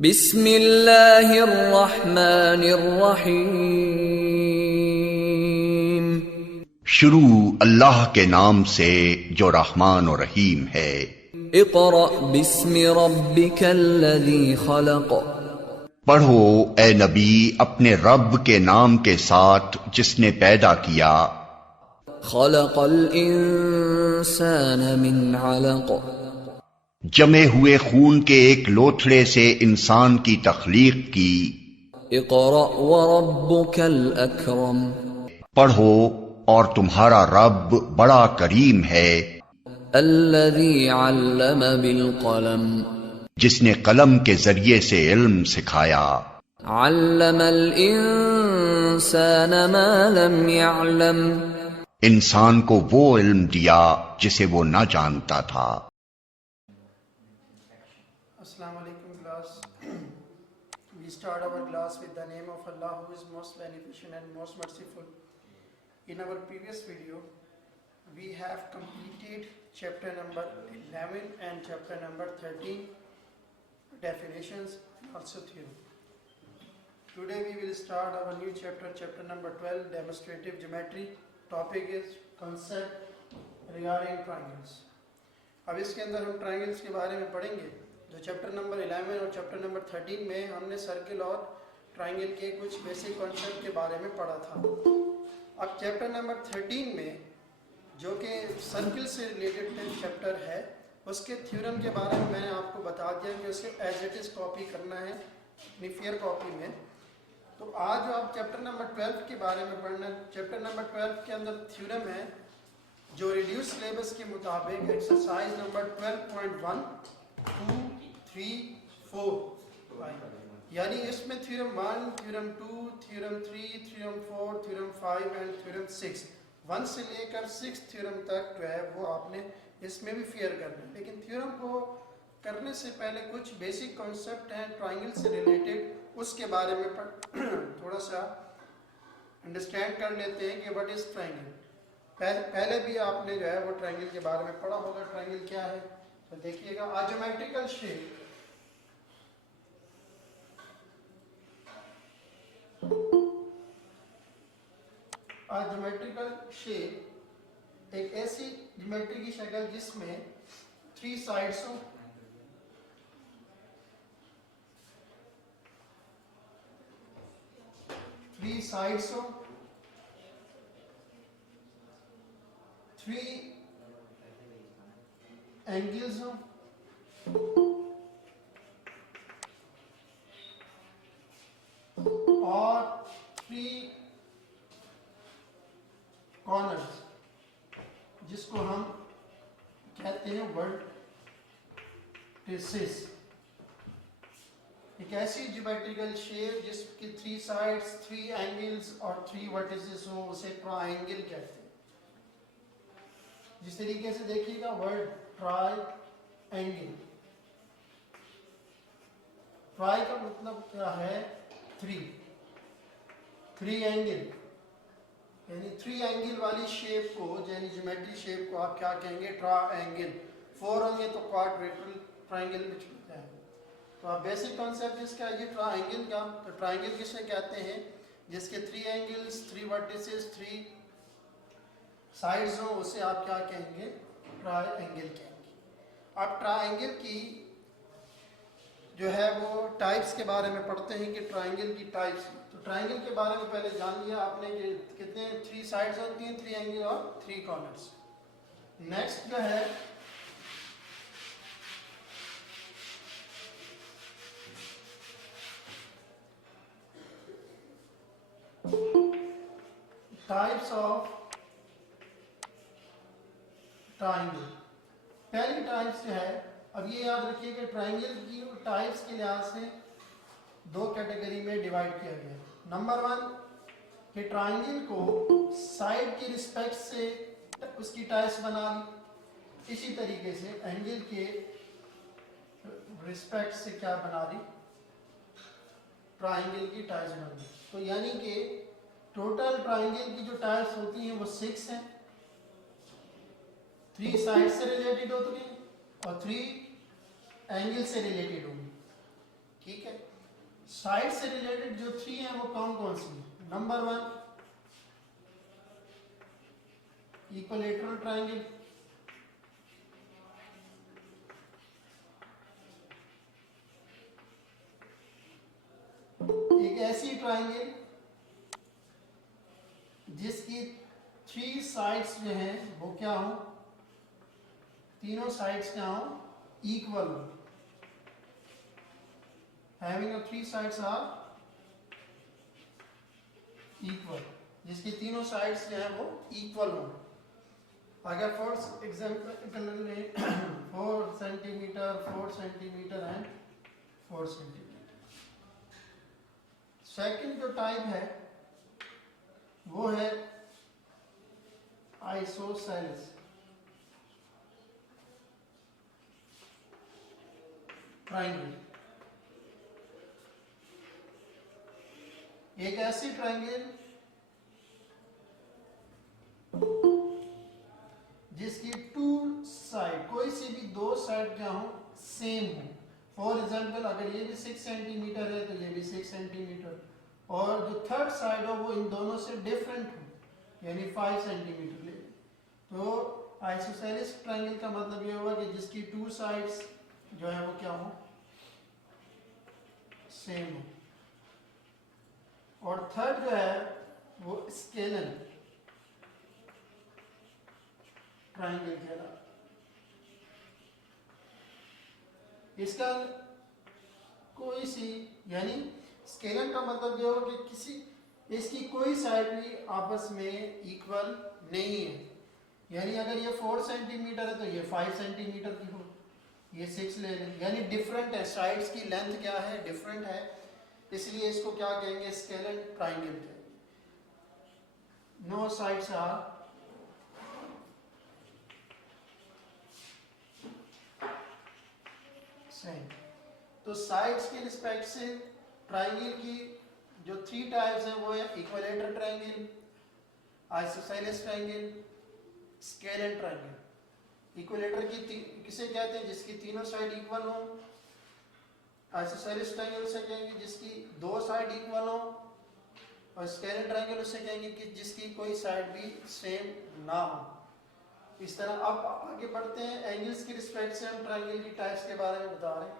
बिस्मिल्लाहिर्रहमानिर्रहीम। शुरू अल्लाह के नाम से जो रहमान और रहीम है। इक़रा बिस्मि रब्बिकल्लज़ी खलक़। पढ़ो ए नबी अपने रब के नाम के साथ जिसने पैदा किया। खलक़ल इंसान मिन अलक़। जमे हुए खून के एक लोथड़े से इंसान की तख्लीक की। इक़रा व रब्बुकल अकरम। पढ़ो और तुम्हारा रब बड़ा करीम है। अल्लज़ी अल्लम बिल क़लम। जिसने कलम के जरिए से इल्म सिखाया। अल्लमल इंसान मा लम यअलम। इंसान को वो इल्म दिया जिसे वो न जानता था। Assalamu alaikum class. We start our class with the name of Allah who is most beneficent and most merciful. In our previous video, we have completed chapter number 11 and chapter number 13, definitions and also theory. Today we will start our new chapter, chapter number 12, demonstrative geometry. Topic is concept regarding triangles. अब इसके अंदर हम triangles के बारे में पढ़ेंगे। जो chapter number 11 और चैप्टर नंबर 13 में हमने सर्किल और ट्राइंगल के कुछ बेसिक कॉन्सेप्ट के बारे में पढ़ा था। अब चैप्टर नंबर 13 में जो कि सर्किल से रिलेटेड चैप्टर है, उसके थ्योरम के बारे में मैंने आपको बता दिया कि उसे एज इट इज़ कॉपी करना है अपनी फेयर कॉपी में। तो आज जो आप चैप्टर नंबर 12 के बारे में पढ़ना है, चैप्टर नंबर 12 के अंदर थ्योरम है जो रिड्यूस सिलेबस के मुताबिक एक्सरसाइज नंबर 12.1, 2, 3, 4, 5, यानी इसमें theorem 1, theorem 2, theorem 3, theorem 4, theorem 5 and theorem 6, 1 से लेकर 6 थ्योरम तक जो है वो आपने इसमें भी फेयर करना है। लेकिन थ्योरम को करने से पहले कुछ बेसिक कॉन्सेप्ट हैं ट्राइंगल से रिलेटेड, उसके बारे में थोड़ा सा अंडरस्टैंड कर लेते हैं कि व्हाट इज ट्राइंगल। पहले भी आपने जो है वो ट्राइंगल के बारे में पढ़ा होगा। ट्राइंगल क्या है तो देखिएगा, अ ज्योमेट्रिकल शेप एक ऐसी ज्योमेट्री की शक्ल जिसमें 3 साइड्स हो, थ्री एंगल्स हो और 3 कॉर्नर्स, जिसको हम कहते हैं वर्टिसेस। एक ऐसी ज्योमेट्रिकल शेप जिसकी 3 साइड्स, 3 एंगल्स और 3 वर्टिसेस हो, उसे ट्राइंगल कहते हैं। जिस तरीके से देखिएगा वर्ड ट्राइंगल, ट्राई का मतलब क्या है 3 एंगल, यानी 3 एंगल वाली शेप को, यानी ज्योमेट्री शेप को आप क्या कहेंगे ट्राइंगल। 4 होंगे तो क्वाड्रेटरल ट्राइंगल में छूटता है। तो आप बेसिक कॉन्सेप्ट इसका ये ट्राइंगल का, तो ट्राइंगल किसे कहते हैं जिसके 3 एंगल्स, 3 वर्टिसेस, 3 साइड्स हो, उसे आप क्या कहेंगे ट्राइंगल कहेंगे। अब ट्राइंगल की जो है वो टाइप्स के बारे में पढ़ते हैं कि ट्राइंगल की टाइप्स। तो ट्राइंगल के बारे में पहले जान लिया आपने कि कितने 3 साइड्स होती हैं, 3 एंगल और 3 कॉर्नर्स। नेक्स्ट जो है टाइप्स ऑफ ट्राइंगल। पहली टाइप्स जो है, अब ये याद रखिए कि ट्राइंगल की टाइप्स के लिहाज से 2 कैटेगरी में डिवाइड किया गया। नंबर 1 कि ट्राइंगल को साइड की रिस्पेक्ट से उसकी टाइप्स बना ली, इसी तरीके से एंगल के रिस्पेक्ट से क्या बना ली ट्राइंगल की टाइप्स बना ली। तो यानी कि टोटल ट्राइंगल की जो टाइप्स होती हैं वो 6 हैं। 3 साइड से रिलेटेड होती हैं और 3 एंगल से रिलेटेड होंगी। ठीक है। साइड से रिलेटेड जो 3 है वो कौन कौन सी है? नंबर 1 इक्विलेटरल ट्रायंगल, एक ऐसी ट्रायंगल जिसकी 3 साइड्स जो हैं वो क्या हो, तीनों साइड्स क्या हो, इक्वल हो, हैविंग 3 साइड्स आर इक्वल, जिसकी तीनों साइड्स जो है वो इक्वल हो। अगर फॉर एग्जाम्पल लें 4 centimetre 4 centimetre and 4 centimetre. Second जो टाइप है वो है आइसोसेलेस, ट्रायंगल, एक ऐसी ट्रायंगल जिसकी 2 साइड, कोई सी भी 2 साइड क्या हो, सेम हो। फॉर एग्जाम्पल अगर ये भी 6 सेंटीमीटर है तो ये भी 6 सेंटीमीटर, और जो थर्ड साइड हो वो इन दोनों से डिफरेंट हो, यानी 5 सेंटीमीटर ले। तो आइसोसेलेस ट्रायंगल का मतलब ये होगा कि जिसकी 2 साइड्स जो है वो क्या हो, सेम हो। और थर्ड जो है वो स्केलर ट्रायंगल कहलाता है। इसका कोई सी, यानी स्केलर का मतलब ये हो कि किसी, इसकी कोई साइड भी आपस में इक्वल नहीं है, यानी अगर ये 4 सेंटीमीटर है तो ये 5 सेंटीमीटर की हो, ये 6 ले लें, यानी डिफरेंट है, साइड्स की लेंथ क्या है, डिफरेंट है, इसलिए इसको क्या कहेंगे, स्केलर ट्रायंगल कहेंगे। No sides are same. तो साइड्स के रिस्पेक्ट से ट्रायंगल की जो 3 टाइप्स हैं वो है equilateral triangle, isosceles triangle, scalene triangle. Equilateral की किसे कहते हैं, जिसकी तीनों साइड इक्वल हो। आइसोसेलेस ट्रायंगल उसे कहेंगे जिसकी 2 साइड इक्वल हो, और स्केलर ट्रायंगल उसे कहेंगे कि जिसकी कोई साइड भी सेम ना हो। इस तरह अब आगे बढ़ते हैं, एंगल्स की रिस्पेक्ट से हम ट्रायंगल की टाइप्स के बारे में बता रहे हैं।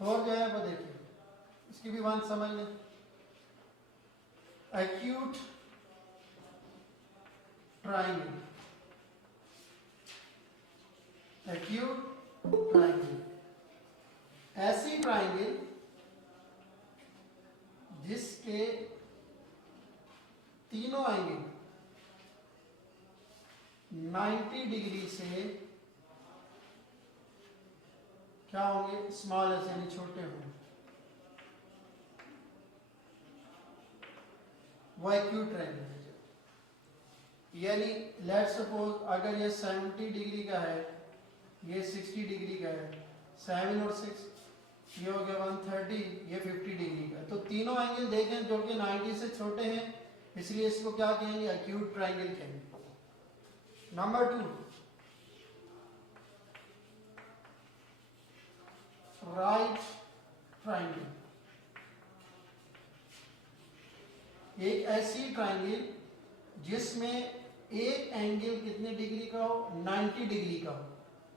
4 जो है वो देखिए, इसकी भी वन समझ लें। एक्यूट ट्रायंगल, एक्यूट ट्रायंगल, ऐसी ट्रायंगल जिसके तीनों एंगल 90 डिग्री से क्या होंगे, स्मॉलेस्ट यानी छोटे होंगे, वो एक्यूट ट्रायंगल है। यानी लेट सपोज अगर ये 70 डिग्री का है, ये 60 डिग्री का है, 7 और 6 ये हो गया 130, ये 50 डिग्री का है। तो तीनों एंगल देखें जो कि 90 से छोटे हैं, इसलिए इसको क्या कहेंगे, एक्यूट ट्रायंगल कहेंगे। नंबर 2 राइट ट्रायंगल, एक ऐसी ट्रायंगल जिसमें एक एंगल कितने डिग्री का हो, 90 डिग्री का हो,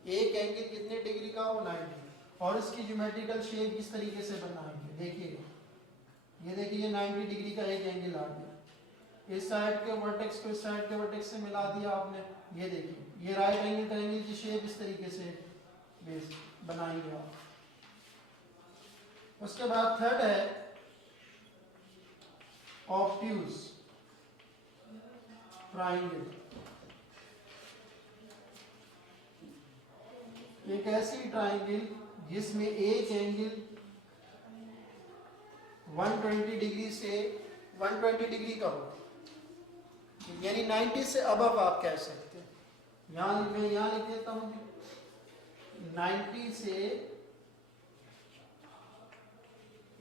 एक एंगल कितने डिग्री का हो, 90। और इसकी ज्योमेट्रिकल शेप किस तरीके से बनाएंगे, देखिए ये देखिए, ये 90 डिग्री का एक एंगल आ गया, इस साइड के वर्टेक्स को इस साइड के वर्टेक्स से मिला दिया आपने, ये देखिए ये राइट एंगल ट्रायंगल की शेप इस तरीके से बेस बनाएंगे आप। उसके बाद थर्ड है ऑब्ट्यूज ट्रायंगल, एक ऐसी ट्रायंगल जिसमें एक एंगल 120 डिग्री से 120 डिग्री का हो, यानी 90 से अबव आप कह सकते हैं। मैं यहां लिख देता हूं 90 से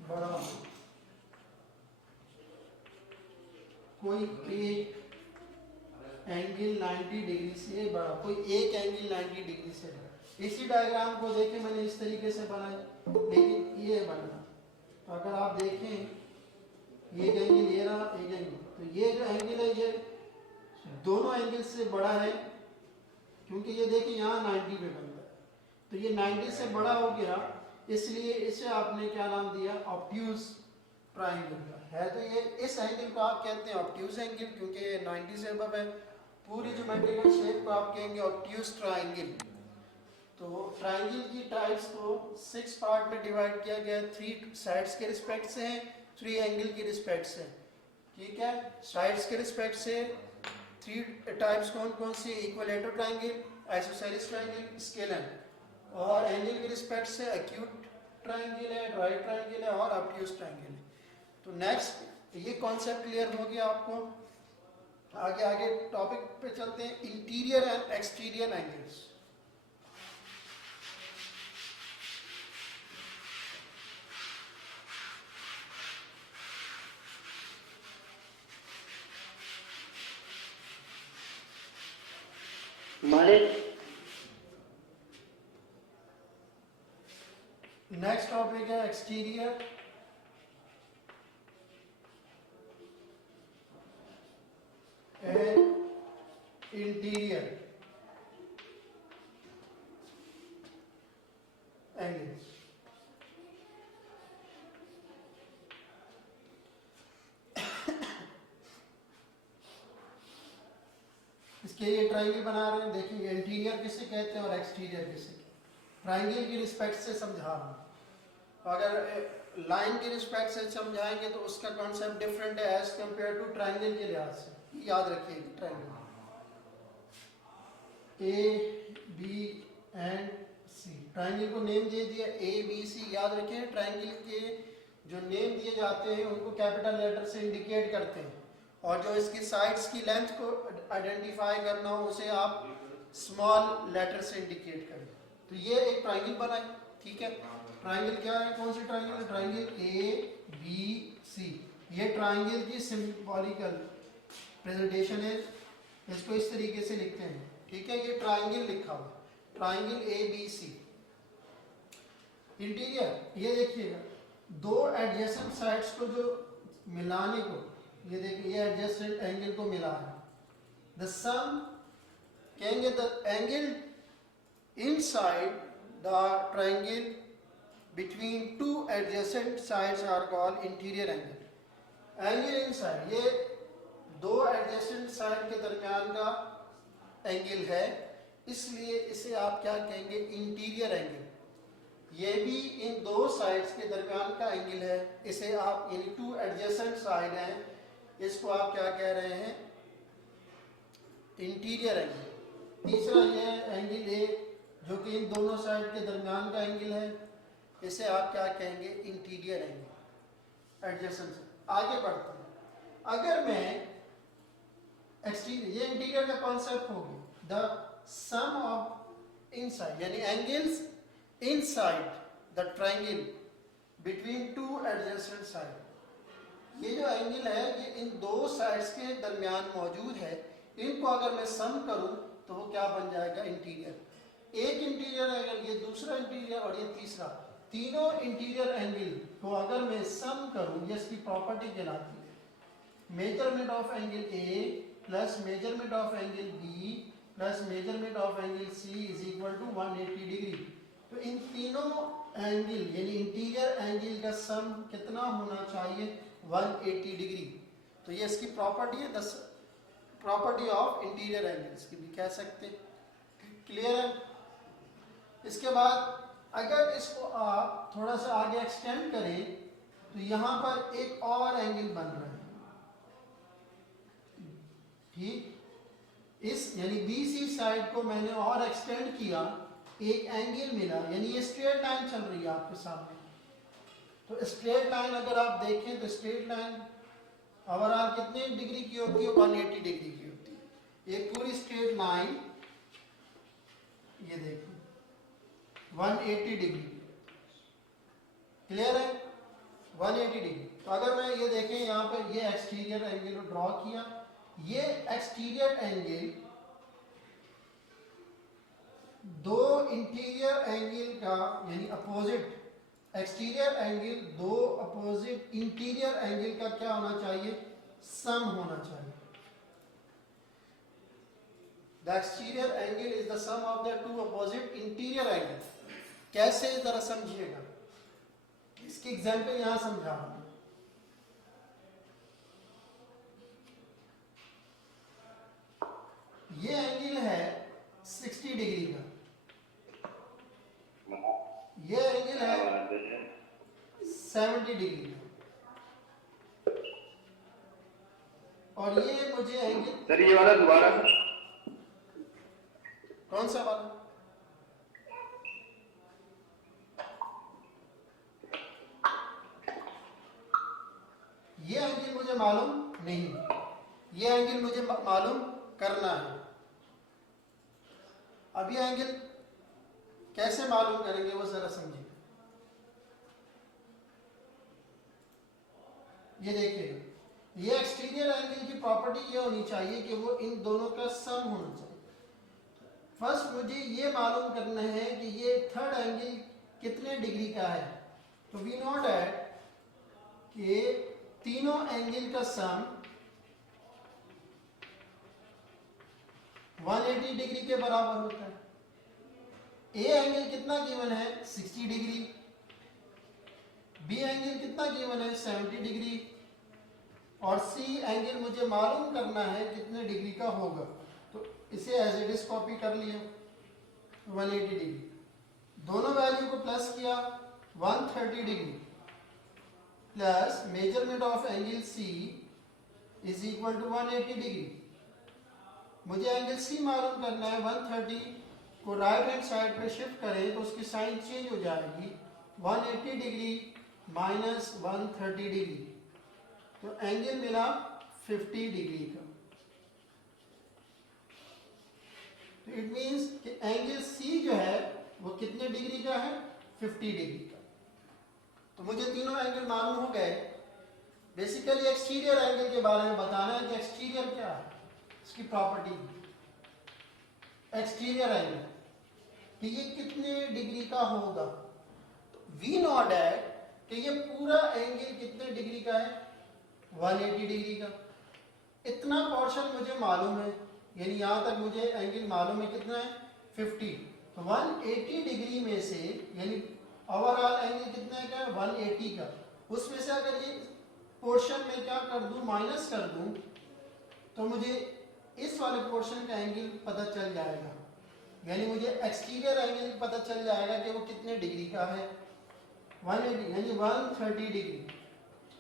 बड़ा कोई एक एंगल 90 डिग्री से बड़ा, कोई एक एंगल 90 डिग्री से बड़ा। इसी डायग्राम को देखें मैंने इस तरीके से बनाया, लेकिन ये बनना तो अगर आप देखें ये एंगल ये रहा एक एंगल, तो ये जो एंगल है ये दोनों एंगल से बड़ा है, क्योंकि ये देखिए यहाँ 90 पे बनता है, तो ये 90 से बड़ा हो गया, इसलिए इसे आपने क्या नाम दिया, ऑब्ट्यूज ट्राइंगल है। तो ये इस एंगल को आप कहते हैं ऑब्ट्यूज एंगल, क्योंकि ये 90 से अबव है। पूरी ज्योमेट्रिकल शेप को आप कहेंगे ऑब्ट्यूज ट्राइंगल। तो ट्राइंगल की टाइप्स को 6 पार्ट में डिवाइड किया गया है, 3 साइड्स के रिस्पेक्ट से हैं, 3 एंगल के रिस्पेक्ट से, ठीक है। साइड्स के रिस्पेक्ट से 3 टाइप्स कौन कौन सी, equilateral triangle, isosceles triangle, scalene. और एंगल के रिस्पेक्ट से एक्यूट ट्राइंगल है, राइट ट्राइंगल है और ऑब्ट्यूज ट्राइंगल है। तो नेक्स्ट ये कॉन्सेप्ट क्लियर हो गया आपको। आगे आगे टॉपिक पे चलते हैं, interior and exterior angles. Next topic है एक्सटीरियर एंड इंटीरियर एंगल्स। इसके ये ट्राइंगल बना रहे हैं, देखिए इंटीरियर किसे कहते हैं और एक्सटीरियर किसे कहते हैं। ट्राइंगल की रिस्पेक्ट से समझा रहा हूँ, अगर लाइन की रिस्पेक्ट से समझाएंगे तो उसका कॉन्सेप्ट डिफरेंट है एज कंपेयर टू ट्राइंगल के लिहाज से। याद रखिएगा, triangle A B and C, triangle को नेम दे दिया ए बी सी। याद रखें, ट्राइंगल के जो नेम दिए जाते हैं उनको कैपिटल लेटर से इंडिकेट करते हैं, और जो इसकी साइड्स की लेंथ को आइडेंटिफाई करना हो उसे आप स्मॉल लेटर से इंडिकेट करें। तो ये एक ट्राइंगल बना है, ठीक है। ट्राइंगल क्या है, कौन सी ट्राइंगल है, ट्राइंगल ए बी सी। ये ट्राइंगल की सिंबॉलिकल प्रेजेंटेशन है, इसको इस तरीके से लिखते हैं, ठीक है। ये ट्राइंगल लिखा हुआ, triangle A B C. Interior, ये देखिएगा, दो एडजेसेंट साइड्स को जो मिलाने को, ये देखिए ये एडजेसेंट एंगल को मिला है, द सम कहेंगे the angle inside the triangle between two adjacent sides are called interior angle. Angle inside, ये दो एडजेसेंट साइड के दरमियान का एंगल है, इसलिए इसे आप क्या कहेंगे, इंटीरियर एंगल। ये भी इन दो साइड्स के दरमियान का एंगल है, इसे आप, यानी टू एडजेसेंट साइड हैं, इसको आप क्या कह रहे हैं, इंटीरियर एंगल। तीसरा ये एंगल ए जो कि इन दोनों साइड के दरमियान का एंगल है, इसे आप क्या कहेंगे, इंटीरियर एंगल, एडजेसेंट से। आगे बढ़ते हैं, अगर मैं एक्सटीरियर, ये इंटीरियर का कॉन्सेप्ट हो गया, द सम ऑफ इनसाइड, यानी angles inside the triangle between two adjacent side. ये जो एंगल है ये इन दो साइड्स के दरमियान मौजूद है, इनको अगर मैं सम करूं तो वो क्या बन जाएगा, इंटीरियर। एक इंटीरियर एंगल, ये दूसरा इंटीरियर और ये तीसरा, तीनों इंटीरियर एंगल को अगर मैं सम करूं, ये इसकी प्रॉपर्टी कहलाती है। Measurement of angle A plus measurement of angle B plus measurement of angle C is equal to 180 degree. तो इन तीनों एंगल यानी इंटीरियर एंगल का सम कितना होना चाहिए, 180 डिग्री। तो ये इसकी प्रॉपर्टी है, प्रॉपर्टी ऑफ इंटीरियर एंगल्स की भी कह सकते हैं। क्लियर है। इसके बाद अगर इसको आप थोड़ा सा आगे एक्सटेंड करें तो यहां पर एक और एंगल बन रहा है, ठीक। इस यानी BC साइड को मैंने और एक्सटेंड किया, एक एंगल मिला, यानी ये स्ट्रेट लाइन चल रही है आपके सामने। तो स्ट्रेट लाइन अगर आप देखें तो स्ट्रेट लाइन ओवरऑल कितने डिग्री की होती है, 180 डिग्री की होती है। एक पूरी स्ट्रेट लाइन ये देखो 180 डिग्री, क्लियर है, 180 डिग्री। तो अगर मैं ये देखें यहाँ पर ये एक्सटीरियर एंगल ड्रॉ किया, ये एक्सटीरियर एंगल दो इंटीरियर एंगल का यानी अपोजिट एक्सटीरियर एंगल दो अपोजिट इंटीरियर एंगल का क्या होना चाहिए, सम होना चाहिए। The exterior angle is the sum of the two opposite interior angle. कैसे, जरा समझिएगा, इसकी एग्जांपल यहां समझा रहा हूं। ये एंगल है 60 डिग्री का, ये एंगल है 70 डिग्री का, और ये मुझे एंगल, सर ये वाला दोबारा, कौन सा वाला, ये एंगल मुझे मालूम नहीं, ये एंगल मुझे मालूम करना है। अब ये एंगल कैसे मालूम करेंगे वो जरा समझिए। ये देखिए, ये एक्सटीरियर एंगल की प्रॉपर्टी ये होनी चाहिए कि वो इन दोनों का सम होना चाहिए। फर्स्ट मुझे ये मालूम करना है कि ये थर्ड एंगल कितने डिग्री का है। तो वी नो दैट कि तीनों एंगल का सम 180 डिग्री के बराबर होता है। ए एंगल कितना गिवन है, 60 डिग्री, बी एंगल कितना गिवन है, 70 डिग्री, और सी एंगल मुझे मालूम करना है कितने डिग्री का होगा। तो इसे एज इट इज कॉपी कर लिया, 180 डिग्री, दोनों वैल्यू को प्लस किया, 130 degree plus measurement of angle C is equal to 180 degree. मुझे एंगल सी मालूम करना है, 130 को राइट हैंड साइड पे शिफ्ट करें तो उसकी साइन चेंज हो जाएगी, 180 डिग्री माइनस 130 डिग्री, तो एंगल मिला 50 डिग्री का। तो इट मींस कि एंगल सी जो है वो कितने डिग्री का है, 50 डिग्री का। तो मुझे तीनों एंगल मालूम हो गए। बेसिकली एक्सटीरियर एंगल के बारे में बताना है कि एक्सटीरियर क्या है, इसकी प्रॉपर्टी, एक्सटीरियर एंगल कि ये कितने डिग्री का होगा। तो वी नो दैट कि ये पूरा एंगल कितने डिग्री का है, 180 डिग्री का। इतना पोर्शन मुझे मालूम है, यानी यहां तक मुझे एंगल मालूम है कितना है, 50। तो 180 डिग्री में से, यानी ओवरऑल एंगल कितना का है, 180 का, उसमें से अगर ये पोर्शन में क्या कर दूं, माइनस कर दूं, तो मुझे इस वाले पोर्शन का एंगल पता चल जाएगा, यानी मुझे एक्सटीरियर एंगल पता चल जाएगा कि वो कितने डिग्री का है, 180 यानी 130 डिग्री।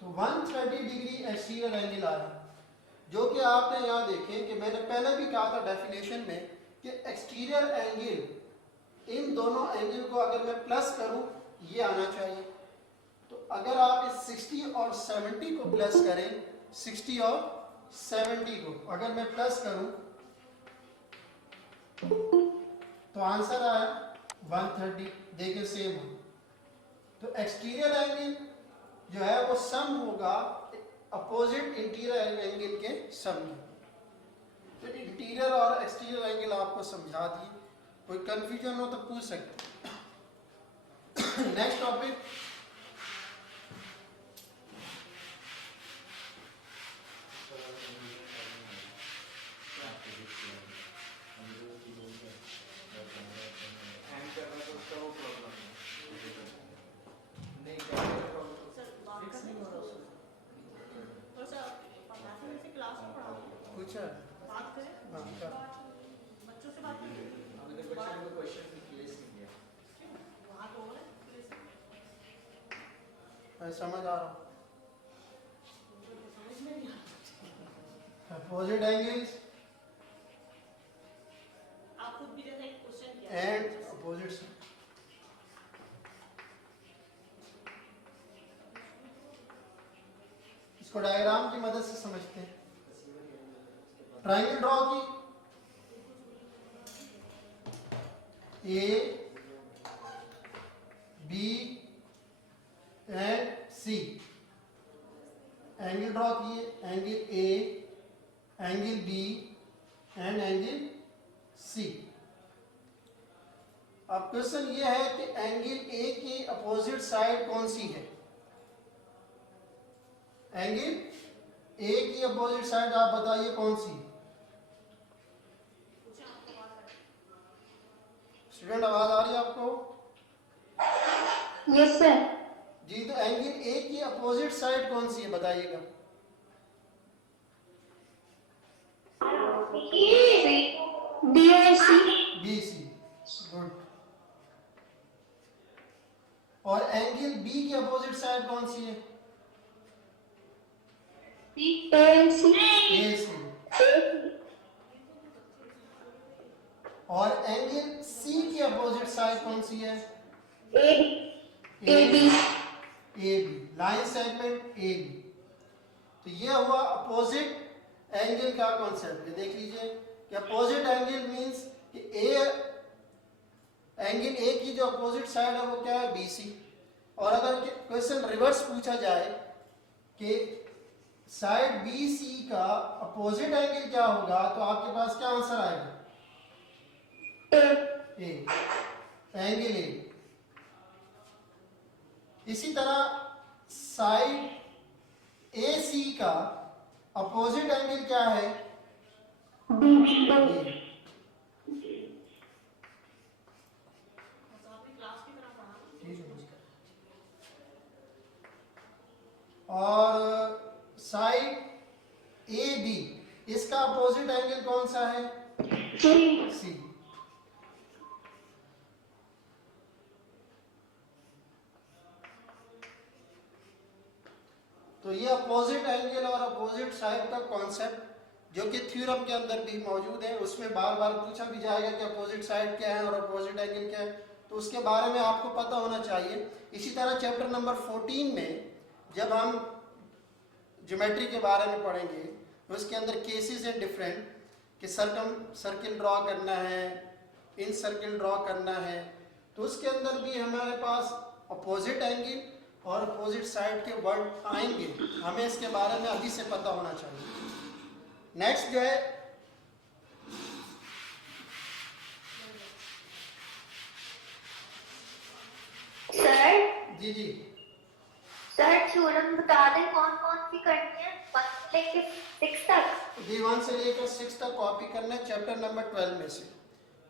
तो 130 डिग्री एक्सटीरियर एंगल आया, जो कि आपने यहाँ देखें कि मैंने पहले भी कहा था डेफिनेशन में कि एक्सटीरियर एंगल, इन दोनों एंगल को अगर मैं प्लस करूं ये आना चाहिए। तो अगर आप इस 60 और 70 को प्लस करें, 60 और 70 को अगर मैं प्लस करूं तो आंसर आया 130, देखें सेम हो। तो एक्सटीरियर एंगल जो है वो सम होगा अपोजिट इंटीरियर एंगल के सम में। तो इंटीरियर और एक्सटीरियर एंगल आपको समझा दिए, कोई कंफ्यूजन हो तो पूछ सकते। नेक्स्ट टॉपिक, पूछा बात करें, हाँ, कर। बच्चों से बात करें, वहाँ तो हो रहा है, मैं समझ आ रहा हूँ। समझ में नहीं आ रहा। अपोजिट एंगल्स आप खुद भी जैसा एक क्वेश्चन किया एंड अपोजिट, इसको डायग्राम की मदद से समझते हैं। ट्रायंगल ड्रॉ की, A B and C, angle draw किए, angle A, angle B and angle C. अब क्वेश्चन ये है कि एंगल ए की अपोजिट साइड कौन सी है? एंगल ए की अपोजिट साइड आप बताइए कौन सी? स्टूडेंट आवाज आ रही है आपको? Yes sir. जी, तो एंगल ए की अपोजिट साइड कौन सी है बताइएगा? बी और सी। B C, good. और एंगल बी की अपोजिट साइड कौन सी है? ए सी। ए सी। और एंगल सी की अपोजिट साइड कौन सी है? A B. A B, line segment A B. तो ये हुआ अपोजिट एंगल का कॉन्सेप्ट। ये देख लीजिए कि अपोजिट एंगल मींस कि एंगल ए की जो अपोजिट साइड है वो क्या है? B C. और अगर क्वेश्चन रिवर्स पूछा जाए कि साइड बी सी का अपोजिट एंगल क्या होगा, तो आपके पास क्या आंसर आएगा? ए, एंगल ए। इसी तरह साइड ए सी का अपोजिट एंगल क्या है? बी। और साइड ए बी, इसका अपोजिट एंगल कौन सा है? सी। तो ये अपोजिट एंगल और अपोजिट साइड का कॉन्सेप्ट जो कि थ्योरम के अंदर भी मौजूद है, उसमें बार बार पूछा भी जाएगा कि अपोजिट साइड क्या है और अपोजिट एंगल क्या है, तो उसके बारे में आपको पता होना चाहिए। इसी तरह चैप्टर नंबर 14 में जब हम ज्योमेट्री के बारे में पढ़ेंगे तो उसके अंदर केसेस हैं डिफरेंट, कि सर्किल ड्रॉ करना है, इन सर्किल ड्रॉ करना है, तो उसके अंदर भी हमारे पास अपोजिट एंगल और अपोजिट साइड के वर्ड आएंगे। हमें इसके बारे में अभी से पता होना चाहिए। नेक्स्ट जो है सर। जी जी सर थ्योरम बता दें कौन कौन सी करनी है 1 से लेकर 6 तक? जी 1 से लेकर 6 तक कॉपी करना है चैप्टर नंबर 12 में से,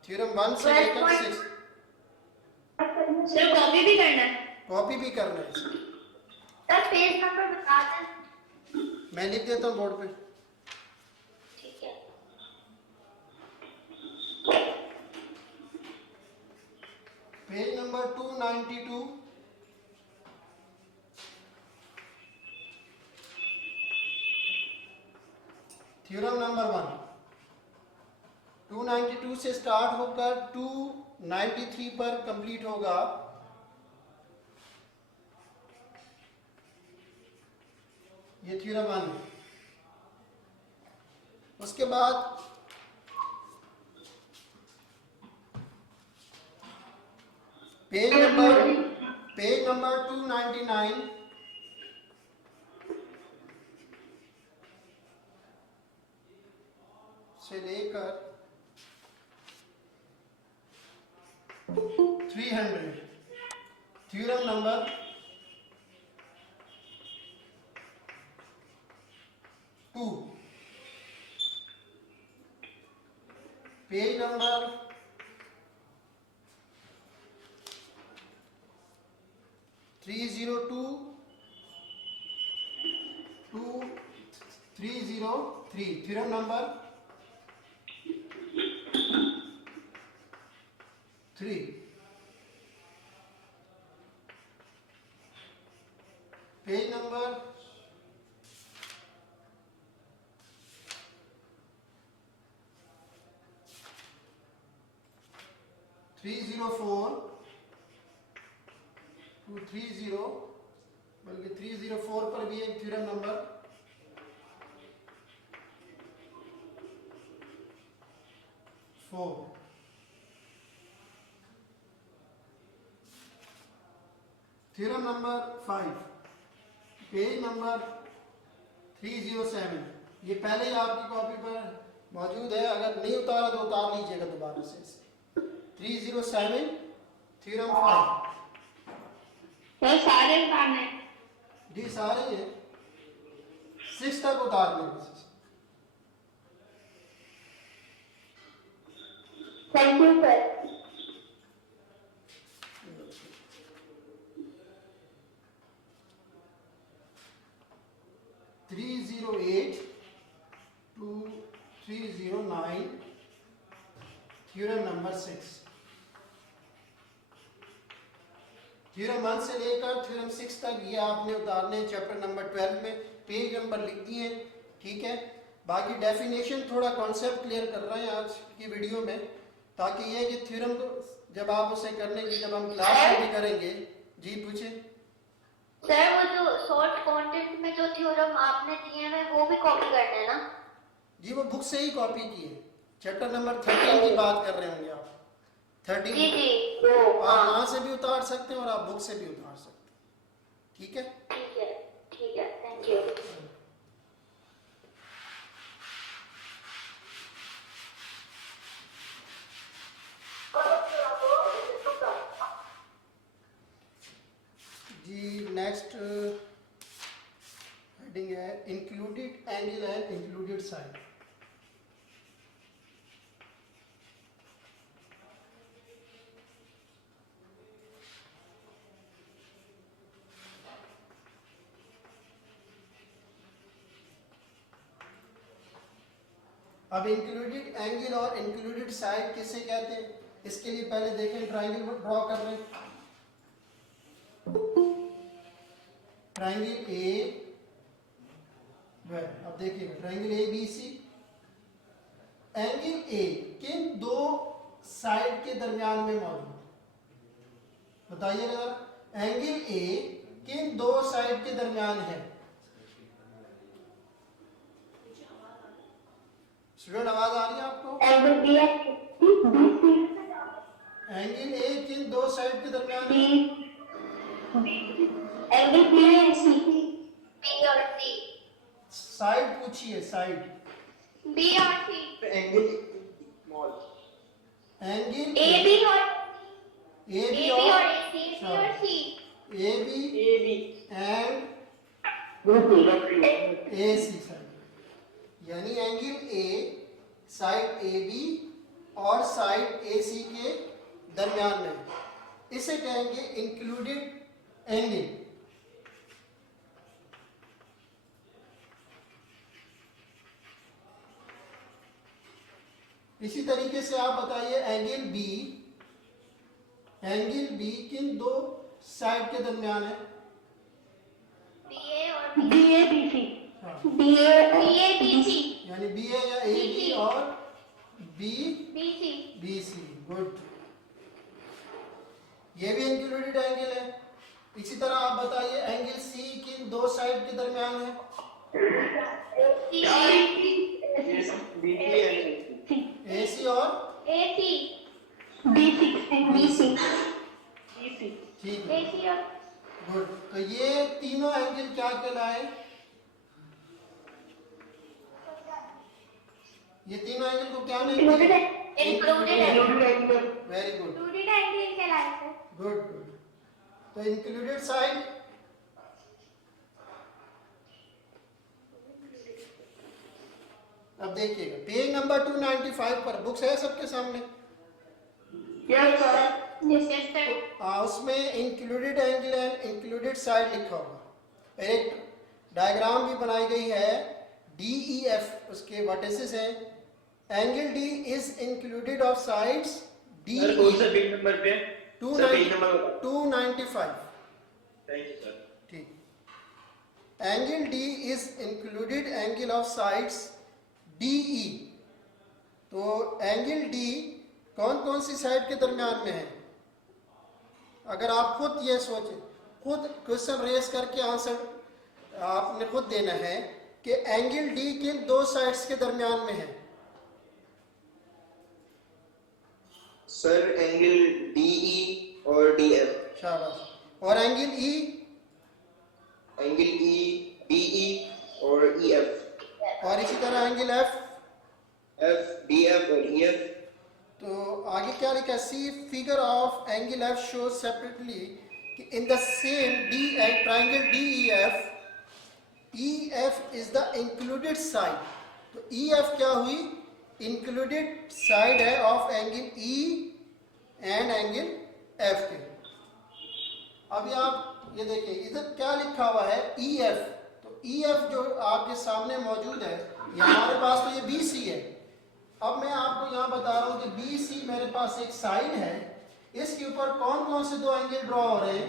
थ्योरम 1 से लेकर 6। सर कॉपी भी करना है? कॉपी भी करना है सर। सर पेज नंबर बता दें। मैं लिख देता हूँ बोर्ड पे। ठीक है। Page number 292, theorem number 1। 292 से स्टार्ट होकर 293 पर कंप्लीट होगा। ये थ्योरम 1 है। उसके बाद पेज नंबर 299 से लेकर 300, theorem number 2। Page number 302 to 303, theorem number 3। Page number 304 to 30, बल्कि 304 पर भी एक theorem number 4। Theorem number 5, page number 307। ये पहले ही आपकी कॉपी पर मौजूद है, अगर नहीं उतारा तो उतार लीजिएगा दोबारा से इसे। 307 थ्योरम 5 सर सारे उतारने जी सारे हैं 6 तक उतारने हैं। Thank you sir 308 to 309 theorem number 6। Theorem 1 से लेकर थ्योरम 6 तक ये आपने उतारने चैप्टर नंबर 12 में, पेज नंबर लिख दिए, ठीक है। बाकी डेफिनेशन थोड़ा कॉन्सेप्ट क्लियर कर रहे हैं आज की वीडियो में, ताकि ये कि थ्योरम को जब आप उसे करने की जब हम क्लास में भी करेंगे। जी पूछे सर, वो जो शॉर्ट कंटेंट में जो थ्योरम आपने दिए हैं वो भी कॉपी करना है ना? जी वो बुक से ही कॉपी की है। चैप्टर नंबर 13 की बात कर रहे होंगे आप, 13 जी जी वो आप वहां से भी उतार सकते हैं और आप बुक से भी उतार सकते हैं, ठीक है। ठीक है थैंक यू। जी नेक्स्ट हेडिंग है included angle and included side. अब इंक्लूडेड एंगल और इंक्लूडेड साइड किसे कहते हैं, इसके लिए पहले देखें ट्राइंगल ड्रॉ कर रहे हैं। ट्राइंगल ए, अब देखिए triangle A B C. Angle A किन दो साइड के दरमियान में मौजूद, बताइएगा। एंगल ए किन दो साइड के दरमियान है? स्टूडेंट आवाज आ रही है आपको? एंगल ए किन दो साइड के दरमियान है? एंगल बी और सी। बी और सी। साइड पूछिए, साइड। बी और सी। एंगल ए बी और ए बी और सी और C. A B and A C side, यानी angle A side A B और साइड ए सी के दरमियान में, इसे कहेंगे इंक्लूडेड एंगल। इसी तरीके से आप बताइए एंगल बी किन दो साइड के दरमियान है? बी ए और बी ए बी सी। हाँ, बी ए बी सी यानी बी ए या ए बी और बी बी सी। गुड, ये भी इंक्लूडेड एंगल है। इसी तरह आप बताइए एंगल सी किन दो साइड के दरमियान है? ए सी और बी सी। ठीक है, ए सी और गुड। तो ये तीनों एंगल क्या कहलाए? ये तीनों एंगल को क्या नहीं? इंक्लूडेड वेरी गुड, एंगल कहलाते हैं। गुड। तो इंक्लूडेड साइड, अब देखिएगा पेज नंबर 295 पर, बुक्स है सबके सामने? Yes sir. उसमें included angle and included side लिखा होगा। एक डायग्राम भी बनाई गई है DEF, उसके वर्टिसेस हैं। Angle D is included of sides DE। कौन सा पेज नंबर पे? 295। Thank you sir. ठीक, angle D is included angle of sides DE। तो एंगल D कौन कौन सी साइड के दरमियान में है? अगर आप खुद ये सोचें, खुद क्वेश्चन रेस करके आंसर आपने खुद देना है कि एंगल D किन दो साइड्स के दरमियान में है? सर एंगल DE और DF। शाबाश। और angle E? Angle E, DE और EF। और इसी तरह एंगल F? F, DF और EF। तो आगे क्या लिखा है, see figure of angle F shows separately कि in the same D triangle D E F is the included side. तो ई एफ क्या हुई, इंक्लूडेड साइड है of angle E and angle F के। अभी आप ये देखिए इधर क्या लिखा हुआ है ई एफ, तो ई एफ जो आपके सामने मौजूद है, ये हमारे पास तो ये बी सी है। अब मैं आपको यहाँ बता रहा हूँ कि बी सी मेरे पास एक साइड है, इसके ऊपर कौन कौन से दो एंगल ड्रॉ हो रहे हैं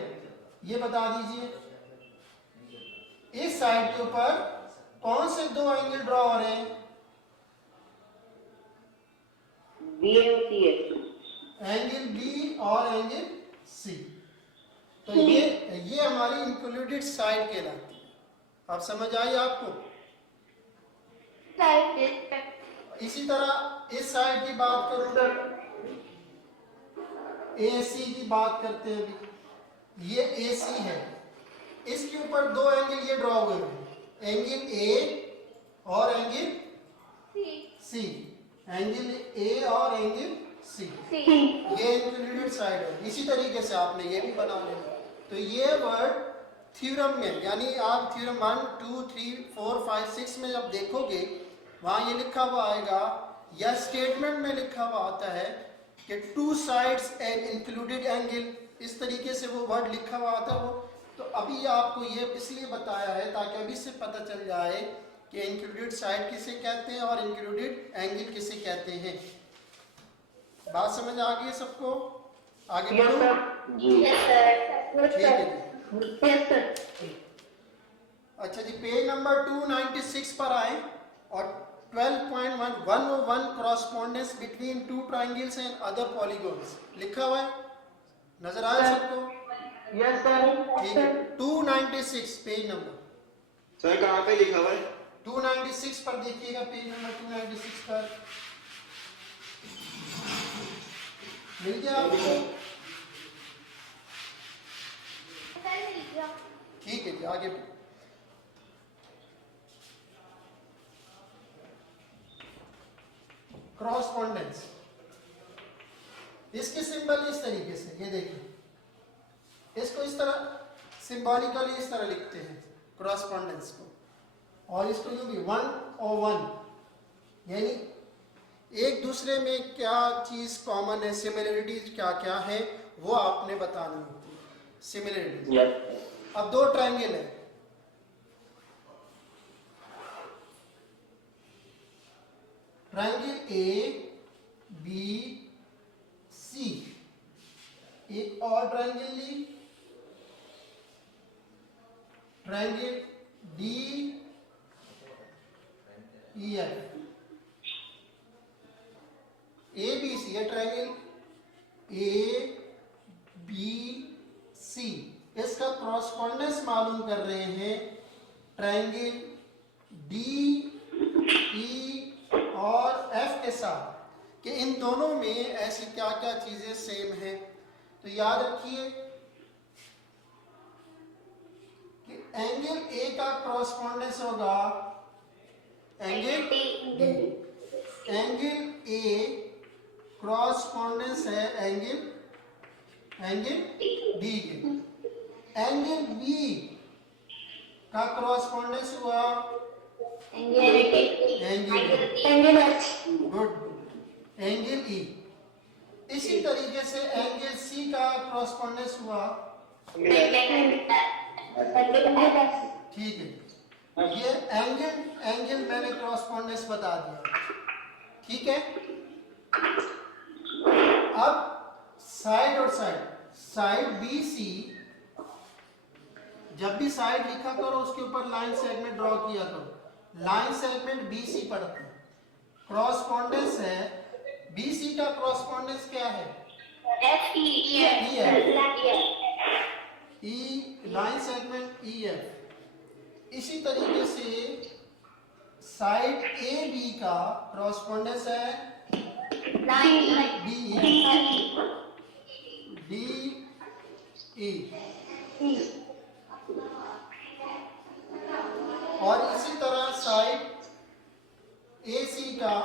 ये बता दीजिए। इस साइड के ऊपर कौन से दो एंगल ड्रॉ हो रहे हैं, एंगल बी और एंगल सी। तो ये हमारी इंक्लूडेड साइड कहलाती है। आप समझ आई आपको? इसी तरह इस साइड की बात करूं, ए सी की बात करते हैं। अभी ये ए सी है, इसके ऊपर दो एंगल ये ड्रॉ हुए हैं, एंगल ए और एंगल सी, एंगल ए और एंगल सी, ये इंक्लूडेड साइड है। इसी तरीके से आपने ये भी बना लेना। तो ये वर्ड थ्योरम में, यानी आप थ्योरम 1 2 3 4 5 6 में जब देखोगे वहां ये लिखा हुआ आएगा, या स्टेटमेंट में लिखा हुआ आता है कि two sides and included angle, इस तरीके से वो वर्ड लिखा हुआ आता है वो। तो अभी आपको ये इसलिए बताया है ताकि अभी से पता चल जाए कि इंक्लूडेड साइड किसे कहते हैं और इंक्लूडेड एंगल किसे कहते हैं। बात समझ आ गई सबको? आगे बढ़ो। ठीक है जी। अच्छा जी, पेज नंबर 296 पर आए और 12.1 101 correspondence between two triangles and other polygons लिखा हुआ है, नजर आया सबको? Yes sir. ठीक है, 296 पेज नंबर। सर कहाँ पे लिखा हुआ है? 296 पर देखिएगा, पेज नंबर 296 पर मिल गया आपको? ठीक है जी, आगे क्रॉसपॉन्डेंस, इसके सिंबल इस तरीके से, ये देखिए, इसको इस तरह सिंबॉलिकली इस तरह लिखते हैं क्रॉसपॉन्डेंस को, और इसको यूं भी 1 और 1, यानी एक दूसरे में क्या चीज कॉमन है, सिमिलरिटीज क्या क्या है वो आपने बतानी होती है। सिमिलरिटीज, अब दो ट्रायंगल है, ट्रायंगल ए बी सी, एक और ट्रायंगल ली, triangle D E F, A B C है ट्रायंगल ए बी सी, इसका क्रॉसपॉन्डेंस मालूम कर रहे हैं ट्रायंगल डी ई और एफ के साथ कि इन दोनों में ऐसी क्या क्या चीजें सेम हैं। तो याद रखिए कि एंगल ए का क्रॉसपॉन्डेंस होगा एंगल डी, एंगल ए क्रॉसपॉन्डेंस है एंगल डी के, एंगल बी का क्रॉसपॉन्डेंस हुआ एंगल गुड, एंगल ई। इसी तरीके से एंगल सी का क्रॉसपॉन्डेंस हुआ, ठीक है, ये एंगल मैंने क्रॉसपॉन्डेंस बता दिया, ठीक है। अब साइड और साइड बी सी, जब भी साइड लिखा करो उसके ऊपर लाइन सेगमेंट ड्रॉ किया करो, लाइन सेगमेंट बी सी पढ़ते हैं, क्रॉसपॉन्डेंस है बी सी का क्रॉसपॉन्डेंस क्या है, ई, लाइन सेगमेंट ई एफ। इसी तरीके से साइड ए बी का क्रॉसपॉन्डेंस है डी ई, और इसी तरह साइड ए सी का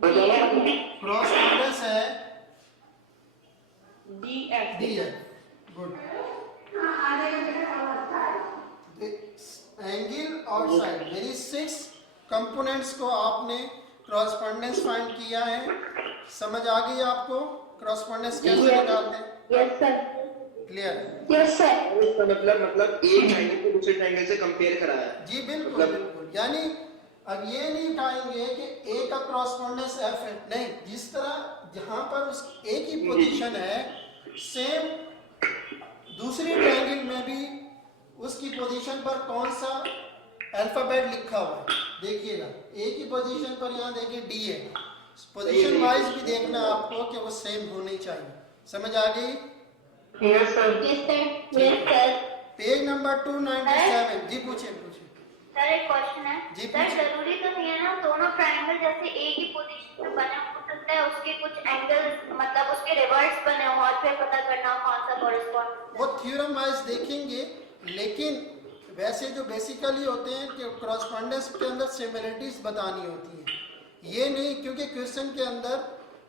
क्रॉसपॉन्डेंस है और साइड, यानी 6 कंपोनेंट्स को आपने क्रॉसपोंडेंस फाइंड किया है। समझ आ गई आपको क्रॉसपोंडेंस कैसे निकालते हैं? Yes sir. Clear? Yes sir. इसका मतलब एक ट्रायंगल को दूसरे ट्रायंगल से कंपेयर कराया है। जी बिल्कुल बिल्कुल। यानी अब ये नहीं कहेंगे कि ए का क्रॉसपोंडेंस एफ है, नहीं, जिस तरह जहां पर उस ए की पोजीशन है सेम दूसरी ट्रायंगल में भी उसकी पोजीशन पर कौन सा अल्फाबेट लिखा हुआ है देखिएगा। ए की पोजीशन पर यहाँ देखिए डी है, पोजीशन वाइज भी देखना आपको कि वो सेम होनी चाहिए। समझ आ गई? Yes sir. Yes sir. Yes sir. Page number 297। जी पूछिए पूछिए। सर एक क्वेश्चन है। जी, सर पूछिए। जरूरी तो नहीं है ना दोनों ट्रायंगल जैसे ए की पोजीशन पे बने हो सकता है उसके कुछ एंगल मतलब उसके रिवर्स बने हो और फिर पता करना हो कौन सा कॉरेस्पॉन्ड। वो थ्योरम वाइज देखेंगे, लेकिन वैसे जो बेसिकली होते हैं कि क्रॉसपोंडेंस के अंदर सिमिलरिटीज बतानी होती है, ये नहीं, क्योंकि क्वेश्चन के अंदर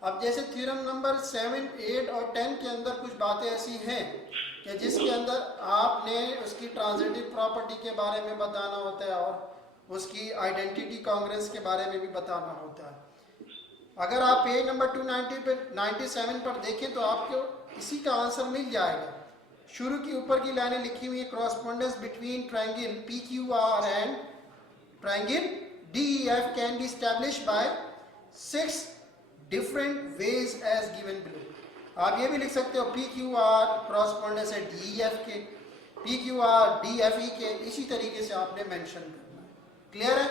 अब जैसे थ्योरम नंबर 7, 8 और 10 के अंदर कुछ बातें ऐसी हैं कि जिसके अंदर आपने उसकी ट्रांजिटिव प्रॉपर्टी के बारे में बताना होता है और उसकी आइडेंटिटी कांग्रेस के बारे में भी बताना होता है। अगर आप पेज नंबर 297 पर देखें तो आपको इसी का आंसर मिल जाएगा। शुरू की ऊपर की लाइनें लिखी हुई है, correspondence between triangle PQR and triangle DEF can be established by 6 different ways as given below. आप ये भी लिख सकते हो PQR क्रॉसपोंडेंस है DEF के, PQR DFE के, इसी तरीके से आपने मेंशन करना है। क्लियर है?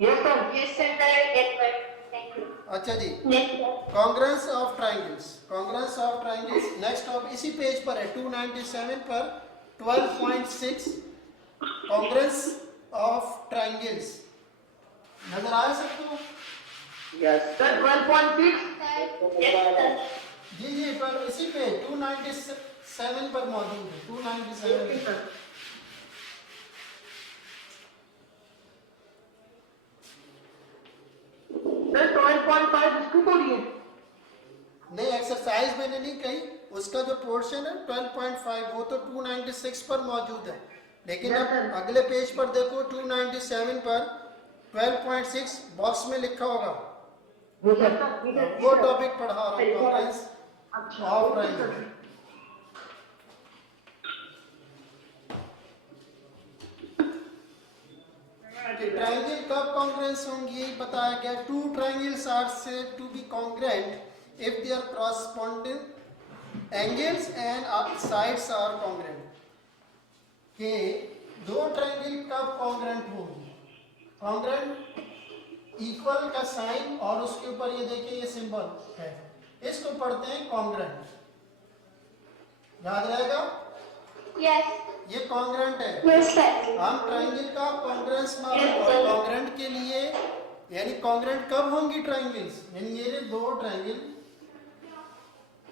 Yes sir. Yes sir. Get it. Thank you. अच्छा जी, yes sir. Congruence of triangles, congruence of triangles next of इसी पेज पर है 297 पर 12.6 कांग्रेंस ऑफ ट्रायंगल्स नजर आ सकते हो? Yes sir. 12.6। Yes sir. जी जी, पर इसी पे 297 पर मौजूद है, 297 सर। सर 12.5 इसको बोलिए। नहीं, एक्सरसाइज मैंने नहीं कही, उसका जो पोर्शन है 12.5 वो तो 296 पर मौजूद है, लेकिन Yes, अब sir. अगले पेज पर देखो 297 पर 12.6 बॉक्स में लिखा होगा, वो सर। वो टॉपिक पढ़ा रहा हूँ, कांग्रेंस अच्छा। Of triangle. ट्रायंगल कब कांग्रेंस होंगी बताया गया। Two triangles are said to be congruent if their corresponding angles and sides are congruent. के दो ट्रायंगल कब कांग्रेंट होंगी? कांग्रेंट इक्वल का साइन और उसके ऊपर ये देखिए ये सिंबल है, इसको पढ़ते हैं कांग्रेंट। याद रहेगा? यस। ये कांग्रेंट है। Yes sir. हम ट्रायंगल का कांग्रेंस कांग्रेंट के लिए, यानी कांग्रेंट कब होंगी ट्रायंगल्स, यानी ये दो ट्रायंगल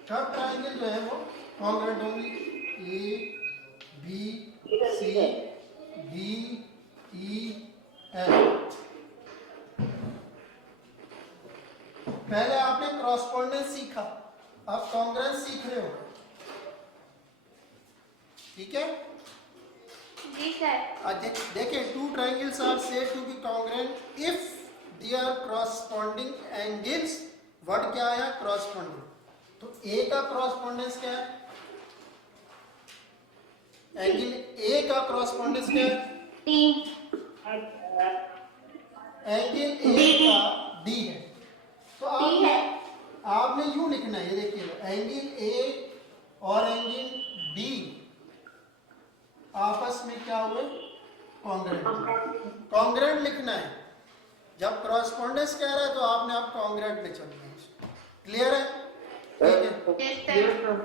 कब ट्रायंगल जो है वो कांग्रेंट होंगी। A B C D E F. पहले आपने क्रॉसपोंडेंस सीखा, अब कांग्रेंस सीख रहे हो, ठीक है? जी सर। देखें, two triangles are said to be congruent if their corresponding angles, word क्या आया? क्रॉसपोंडिंग। तो ए का क्रॉसपोंडेंस क्या है? एंगल ए का क्रॉसपोंडेंस क्या है? डी। एंगल ए का डी है। तो डी है। आपने यूं लिखना है, ये देखिए एंगल ए और एंगल डी आपस में क्या हुए? कांग्रेंट। कांग्रेंट लिखना है। जब क्रॉसपोंडेंस कह रहा है तो आपने आप कांग्रेंट में चलना है। क्लियर है? ठीक है। Yes sir.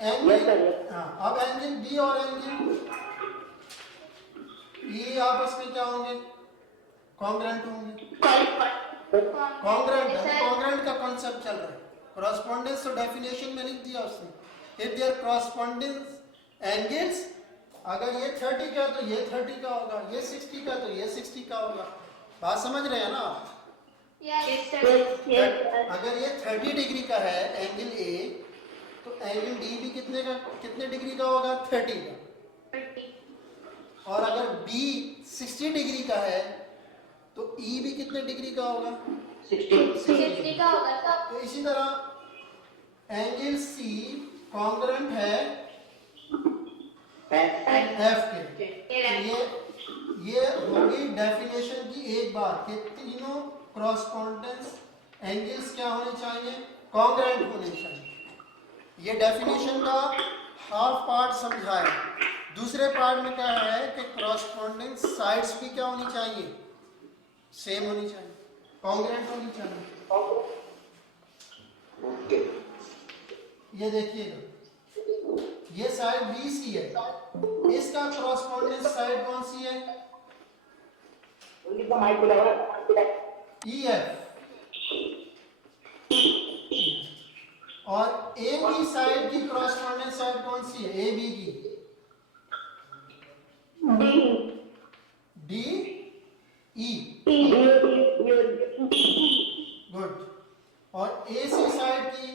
एंगल, हाँ, अब एंगल बी और एंगल ई आपस में क्या होंगे? कांग्रेंट होंगे। कांग्रेंट है, कांग्रेंट का कॉन्सेप्ट चल रहा है। क्रॉसपोंडेंस तो डेफिनेशन में लिख दिया उसने। इफ देयर क्रॉसपोंडेंस एंगल्स, अगर ये 30 का तो ये 30 का होगा, ये 60 का तो ये 60 का होगा। बात समझ रहे हैं ना आप? Yes sir. अगर ये 30 डिग्री का है एंगल ए, तो एंगल डी भी कितने डिग्री का होगा? 30 का। और अगर बी 60 डिग्री का है तो ई भी कितने डिग्री का होगा? 60 का होगा सब। तो इसी तरह एंगल सी कॉन्ग्रेंट है एफ के। ये होगी डेफिनेशन की एक बात कि तीनों क्रॉसपोंडेंस एंगल्स क्या होने चाहिए? कॉन्ग्रेंट होने चाहिए। ये डेफिनेशन का हाफ पार्ट समझाया। दूसरे पार्ट में क्या है कि क्रॉसपोंडेंस साइड्स भी क्या होनी चाहिए? सेम होनी चाहिए, कॉन्ग्रेंट होनी चाहिए। ओके ये देखिएगा, ये साइड बी सी है, इसका क्रॉसपोंडेंस साइड कौन सी है? E F. और ए बी साइड की क्रॉसपोंडेंस साइड कौन सी है? ए बी की डी ई। गुड। और ए सी साइड की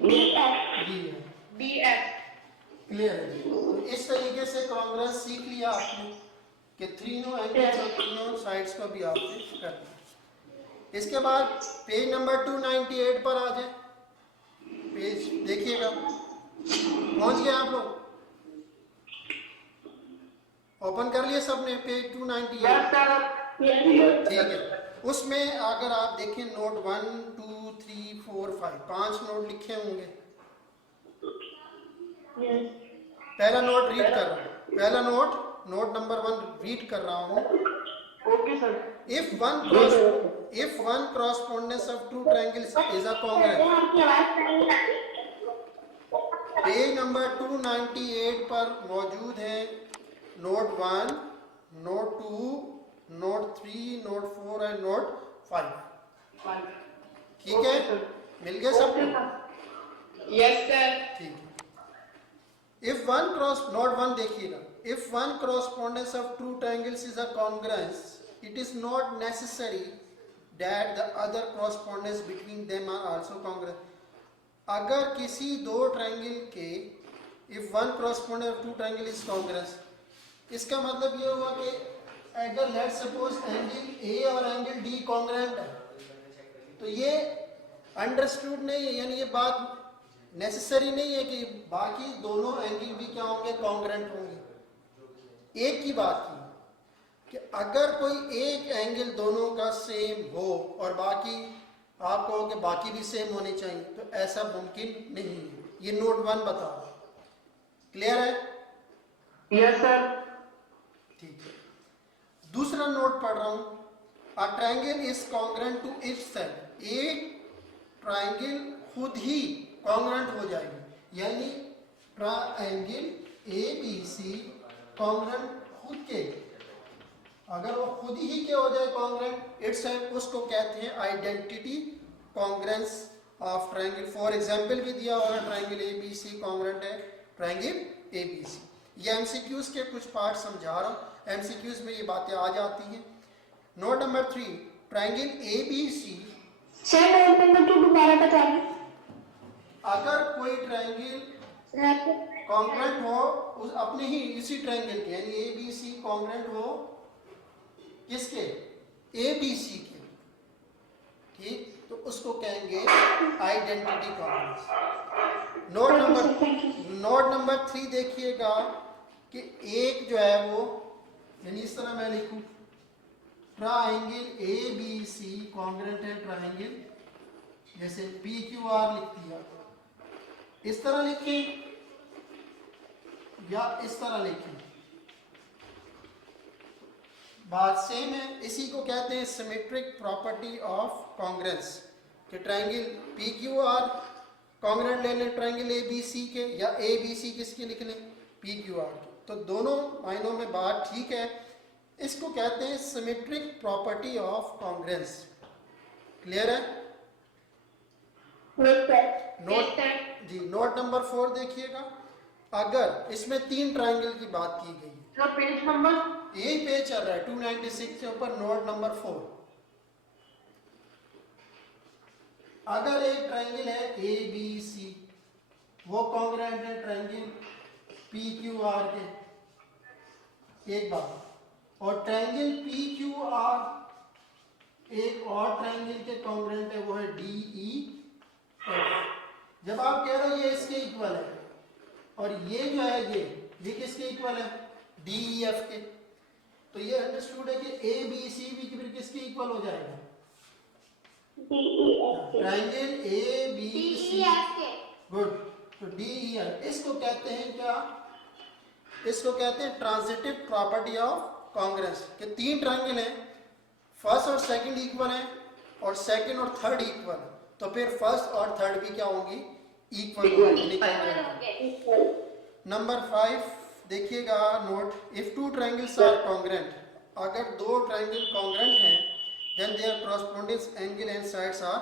डी है। क्लियर है जी? तो इस तरीके से कॉन्ग्रेंस सीख लिया आपने कि तीनों एंगल्स और तीनों साइड्स को भी आपने कर दिया। इसके बाद पेज नंबर 298 पर आ जाए। पेज देखिएगा, पहुंच गए आप लोग? ओपन कर लिए सबने पेज 298? ठीक है। उसमें अगर आप देखें नोट 1 2 3 4 5 5 नोट लिखे होंगे। पहला नोट रीड कर रहा हूँ। पहला नोट नंबर 1 रीड कर रहा हूँ। Okay sir. If one correspondence of two triangles is a congruent, आपकी आवाज नहीं आ रही। पेज नंबर 298 पर मौजूद है note 1, note 2, note 3, note 4 and note 5। ठीक है, मिल गए सबको? Yes sir. ठीक है। If one cross नोट 1 देखिएगा, if one correspondence of two triangles is a congruence, it is not necessary that the other correspondence between them are also congruent. अगर किसी दो ट्रायंगल के if one correspondence of two triangle is congruence, इसका मतलब ये हुआ कि अगर लेट सपोज एंगल ए और एंगल डी कॉन्ग्रेंट है तो ये अंडरस्टूड नहीं है, यानी ये बात नेसेसरी नहीं है कि बाकी दोनों एंगल भी क्या होंगे? कॉन्ग्रेंट होंगे। एक की बात की कि अगर कोई एक एंगल दोनों का सेम हो और बाकी आप कहोगे बाकी भी सेम होने चाहिए, तो ऐसा मुमकिन नहीं है। ये नोट 1 बताओ। क्लियर है? Yes sir. ठीक है। दूसरा नोट पढ़ रहा हूं। A triangle is congruent to its side. एक ट्रायंगल खुद ही कॉन्ग्रेंट हो जाएगी, यानी triangle A B C congruent खुद के, अगर वो खुद ही के हो जाए कॉन्ग्रेंट इट्स साइड, उसको कहते हैं identity congruence of triangle. For example भी दिया होगा, triangle A B C congruent है ट्रायंगल ए बी सी। ये एमसीक्यूज के कुछ पार्ट समझा रहा हूं, एमसीक्यूज में ये बातें आ जाती हैं। Note number 3, triangle A B C. Sir number 2 दोबारा बता दीजिए। अगर कोई ट्रायंगल कॉन्ग्रेंट हो उस अपने ही इसी ट्रायंगल के, यानी ए बी सी कॉन्ग्रेंट हो किसके? ए बी सी के। ठीक, तो उसको कहेंगे आइडेंटिटी कॉन्ग्रेंस। नोट नंबर 3 देखिएगा कि एक जो है वो, यानी इस तरह मैं लिखूं triangle A B C congruent है ट्रायंगल, जैसे पी क्यू आर लिख दिया, इस तरह लिखें या इस तरह लिखें, बात सेम है। इसी को कहते हैं सिमेट्रिक प्रॉपर्टी ऑफ कॉन्ग्रेंस, कि triangle P Q are congruent ले लें ट्रायंगल ए बी सी के, या ए बी सी किसके लिख लें? पी क्यू आर के। तो दोनों मायनों में बात ठीक है। इसको कहते हैं symmetric property of congruence. Clear है? नोट नंबर 4 देखिएगा। अगर इसमें 3 ट्रायंगल की बात की गई, सर पेज नंबर यही पेज चल रहा है 296 के ऊपर, नोट नंबर 4। अगर एक ट्रायंगल है ए बी सी, वो कॉन्ग्रेंट है ट्रायंगल पी क्यू आर के, एक बात, और ट्रायंगल पी क्यू आर एक और ट्रायंगल के कॉन्ग्रुएंट है, वो है डी ई एफ। जब आप कह रहे हो ये इसके इक्वल है और ये जो है ये किसके इक्वल है, डी ई एफ के, तो ये अंडरस्टूड है कि ए बी सी भी फिर किसके इक्वल हो जाएगा, triangle A B C, good. तो डी ई एफ इसको कहते हैं क्या, इसको कहते हैं ट्रांजिटिव प्रॉपर्टी ऑफ कॉन्ग्रेंस के तीन ट्रायंगल हैं, फर्स्ट और सेकंड इक्वल है और सेकंड और थर्ड इक्वल है, तो फिर फर्स्ट और थर्ड भी क्या होंगी, इक्वल होंगी। नंबर 5 देखिएगा note, if two triangles are congruent, अगर दो ट्रायंगल कॉन्ग्रुएंट हैं then their corresponding angle and sides are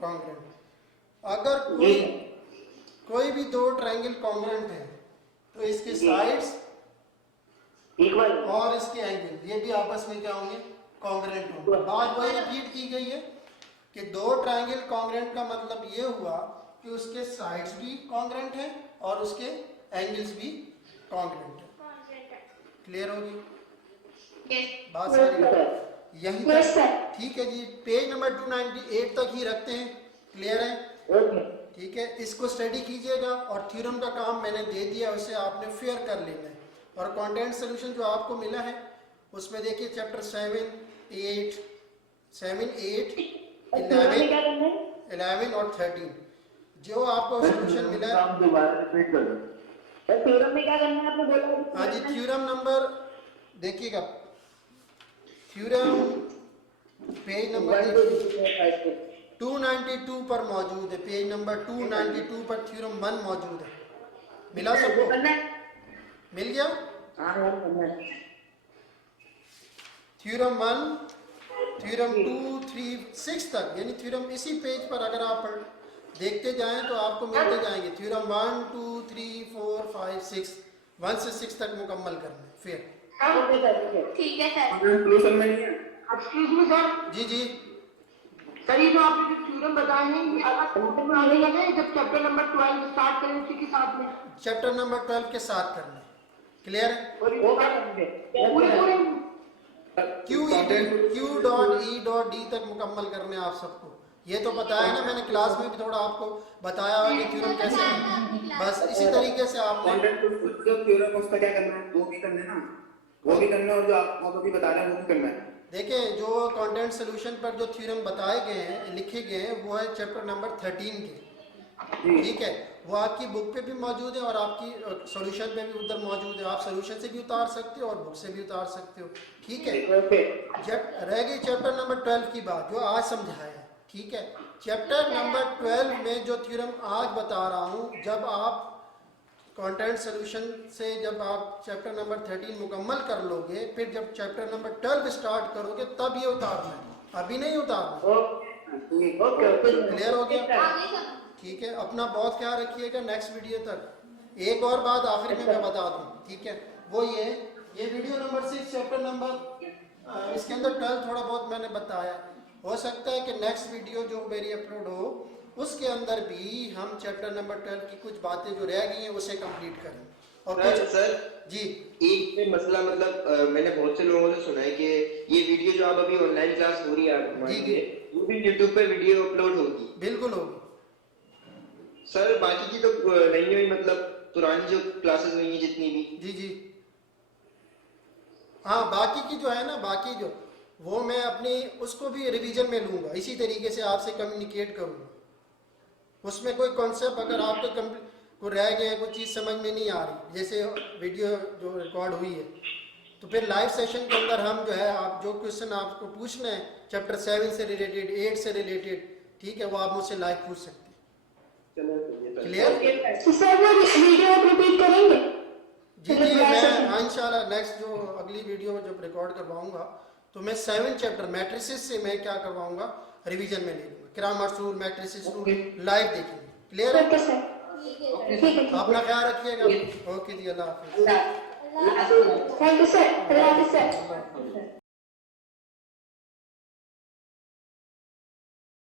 congruent. अगर कोई भी दो ट्रायंगल कॉन्ग्रुएंट है तो इसके साइड्स इक्वल और इसके एंगल ये भी आपस में क्या होंगे, कॉन्ग्रुएंट होंगे। बात वही रिपीट की गई है कि दो ट्रायंगल कॉन्ग्रुएंट का मतलब ये हुआ कि उसके साइड्स भी कॉन्ग्रुएंट हैं और उसके एंगल्स भी कॉन्ग्रुएंट है। क्लियर होगी बात सारी यहीं तक, ठीक है जी। पेज नंबर 298 तक ही रखते हैं, क्लियर है, ठीक है। इसको स्टडी कीजिएगा और थ्योरम का काम मैंने दे दिया, उसे आपने फेयर कर लेना है। और कंटेंट सोल्यूशन जो आपको मिला है उसमें देखिए चैप्टर 7, 8, 11 और 13 जो आपको सोल्यूशन मिला है। थ्योरम में क्या करना है आपने बोला? हाँ जी, थ्योरम नंबर देखिएगा, थ्योरम पेज नंबर 292 पर मौजूद है, पेज नंबर 292 पर थ्योरम 1 मौजूद है। मिला सबको, मिल गया? थ्योरम 1, थ्योरम 2, 3, 6 तक, यानी थ्योरम इसी पेज पर अगर आप देखते जाएं तो आपको मिलते जाएंगे। थ्योरम 1, 2, 3, 4, 5, 6, 1 से 6 तक मुकम्मल करना है फिर। ठीक है सर। Excuse me sir. जी जी सर, ये जो आपने जो थ्योरम बताए हैं ये अलग चैप्टर में आने लगे हैं, जब चैप्टर नंबर 12 स्टार्ट करें उसी के साथ में चैप्टर नंबर 12 के साथ करना है, क्लियर है? वो क्या करेंगे? पूरे Q dot E dot D तक मुकम्मल करने आप सबको। ये तो बताया ना मैंने, क्लास में भी थोड़ा आपको बताया कि थ्योरम कैसे है। बस इसी तरीके से आपने जो थ्योरम उसका क्या करना है, वो भी करना है ना, वो भी करना है, और जो आप अभी बता रहे हैं वो भी करना है। देखिए जो कंटेंट सोल्यूशन पर जो थ्योरम बताए गए हैं, लिखे गए हैं, वो है चैप्टर नंबर 13 के, ठीक है। वो आपकी बुक पे भी मौजूद है और आपकी सॉल्यूशन पे भी उधर मौजूद है। आप सॉल्यूशन से भी उतार सकते हो और बुक से भी उतार सकते हो, ठीक है। जब रह गई चैप्टर नंबर 12 की बात जो आज समझाया है, ठीक है। चैप्टर नंबर 12 में जो थ्योरम आज बता रहा हूँ, जब आप कंटेंट सोल्यूशन से जब आप चैप्टर नंबर 13 मुकम्मल कर लोगे, फिर जब चैप्टर नंबर 12 स्टार्ट करोगे तब ये उतारना है, अभी नहीं उतारना। क्लियर हो गया? ठीक है, अपना बहुत ख्याल रखिएगा। नेक्स्ट वीडियो तक एक और बात आखिरी में मैं बता दूं, ठीक है, वो ये वीडियो नंबर 6 चैप्टर नंबर इसके अंदर 12 थोड़ा बहुत मैंने बताया। हो सकता है कि नेक्स्ट वीडियो जो मेरी अपलोड हो उसके अंदर भी हम चैप्टर नंबर 12 की कुछ बातें जो रह गई हैं उसे कंप्लीट करें। और कुछ सर जी एक मसला, मतलब मैंने बहुत से लोगों से सुना है कि ये वीडियो जो आप अभी ऑनलाइन क्लास हो रही है जी वो भी यूट्यूब पे वीडियो अपलोड होगी? बिल्कुल होगी सर। बाकी की तो नहीं हुई, मतलब पुरानी जो क्लासेस हुई हैं जितनी भी? जी जी हाँ, बाकी की जो है ना, बाकी जो वो मैं अपनी उसको भी रिवीजन में लूँगा, इसी तरीके से आपसे कम्युनिकेट करूँगा। उसमें कोई कॉन्सेप्ट अगर आपको को रह गए, कोई चीज़ समझ में नहीं आ रही, जैसे वीडियो जो रिकॉर्ड हुई है, तो फिर लाइव सेशन के अंदर हम जो है, आप जो क्वेश्चन आपको पूछना है चैप्टर 7 से रिलेटेड, 8 से रिलेटेड, ठीक है, वो आप मुझसे लाइव पूछ सकते हैं। क्लियर? सर वो वीडियो रिपीट करेंगे? जी जी, मैं इंशाल्लाह नेक्स्ट जो अगली वीडियो जब रिकॉर्ड करवाऊंगा तो मैं 7 चैप्टर मैट्रिसेस से मैं क्या करवाऊंगा, रिवीजन में ले लूँगा। Grammar rule, matrices rule live देखेंगे। क्लियर है? ओके सर, अपना ख्याल रखिएगा। ओके जी, अल्लाह हाफिज़। Thank you sir.